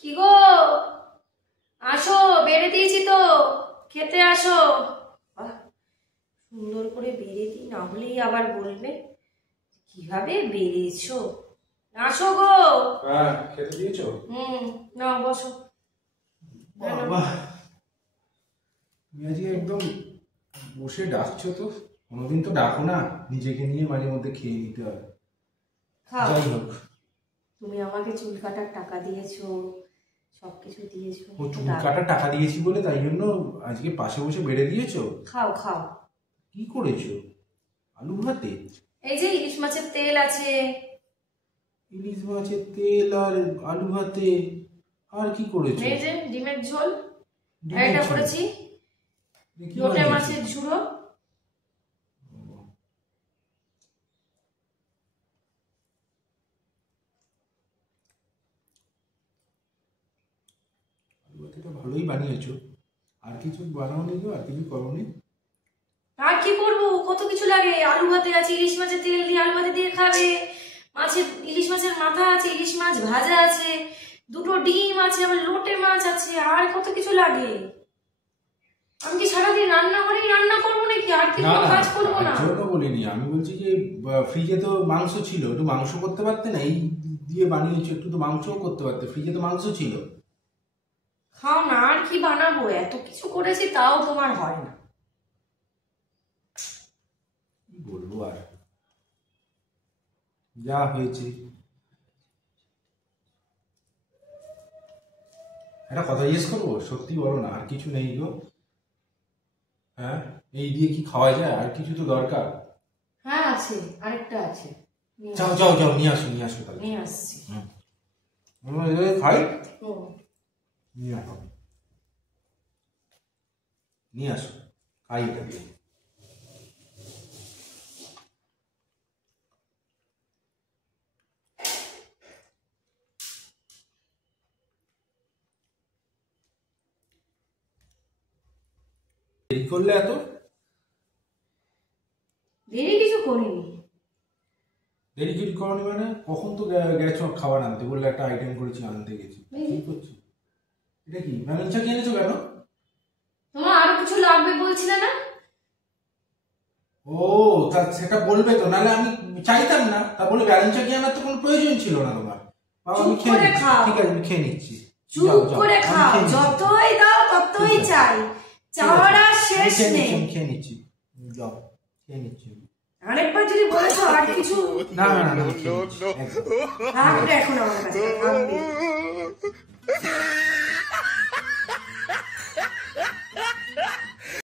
কি গো, আসো, বেড়ে দিয়েছি তো, খেতে আসো। সুন্দর করে বেড়ে দিই, না হলেই আবার বলবে কিভাবে বেড়েছো। আসো গো। হ্যাঁ, খেতে দিয়েছো? না, বসো। বাবা, তুমি আজকে একদম বসে ডাকছো তো। কোনোদিন তো ডাকো না, নিজেকে নিয়ে মাঝে মধ্যে খেয়ে নিতে হয়। যাই হোক, তুমি আমাকে চুল কাটার টাকা দিয়েছো, সবকিছু দিয়েছো। ও চুল কাটার টাকা দিয়েছি বলে তাই জন্য আজকে পাশে বসে বেড়ে দিয়েছো? খাও খাও। কি করেছো? আলু ভাতে? এই যে ইলিশ মাছের তেল আছে। ইলিশ মাছের তেল আর আলু ভাতে? আর কি করেছো? এই যে ডিমের ঝোল, আর এটা করেছি লোটে মাছের ঝুড়ো। ভালোই বানিয়েছো। আর কিছু বানাওনি গো? আর কিছু করোনি? আর কি করবো, কত কিছু লাগে। আলু ভাতে আছে, ইলিশ মাছের তেল দিয়ে আলু ভাতে দিয়ে খাবে, মাছের ইলিশ মাছের মাথা আছে, ইলিশ মাছ ভাজা আছে, দুটো ডিম আছে, আবার লোটে মাছ আছে, আর কত কিছু লাগে। আমি কি সারাদিন রান্না করেই রান্না করবো নাকি? আর কি কাজ করবো না? জন্য বলিনি, আমি বলছি যে ফ্রিজে তো মাংস ছিল, একটু মাংস করতে পারতে না? এই দিয়ে বানিয়েছো, একটু তো মাংসও করতে পারতে, ফ্রিজে তো মাংস ছিল। খাও না, আর কি বানাবো? এত কিছু করেছি তাও তোমার হয় না। কি বলবো আর, যা হয়েছে। একটা কথা জিজ্ঞেস করবো, সত্যি বলো না, আর কিছু নেই গো? হ্যাঁ, এই দিয়ে কি খাওয়া যায়? আর কিছু তো দরকার। হ্যাঁ আছে, আরেকটা আছে। যাও যাও যাও, নিয়ে আসো নিয়ে আসো তাহলে। নিয়ে আসছি। খাই, নিয়ে আসো নিয়ে আসো, খাই এটা দিয়ে। দেরি করলে এত? দেরি কিছু করিনি। দেরি কিছু করনি মানে? কখন তো গেছো খাবার আনতে, বললে একটা আইটেম করেছি, আনতে গেছি। কি করছো? এটা কি ব্যালেন্স চা কিনেছো কেন? তোমার আর কিছু লাগবে বলছিলে না? ও, তা সেটা বলবে তো, নাহলে আমি চাইতাম না। তা বলে ব্যালেন্স চা কি আনার তো কোনো প্রয়োজন ছিল না তোমার। আমি খেয়ে নিচ্ছি, ঠিক আছে, আমি খেয়ে নিচ্ছি। চুপ করে খাও, যতই দাও ততই চাই, চাওয়ার আর শেষ নেই। আমি খেয়ে নিচ্ছি, যাও, খেয়ে নিচ্ছি। আরেকবার যদি বলেছো আর কিছু না না না, এখন আমার কাছে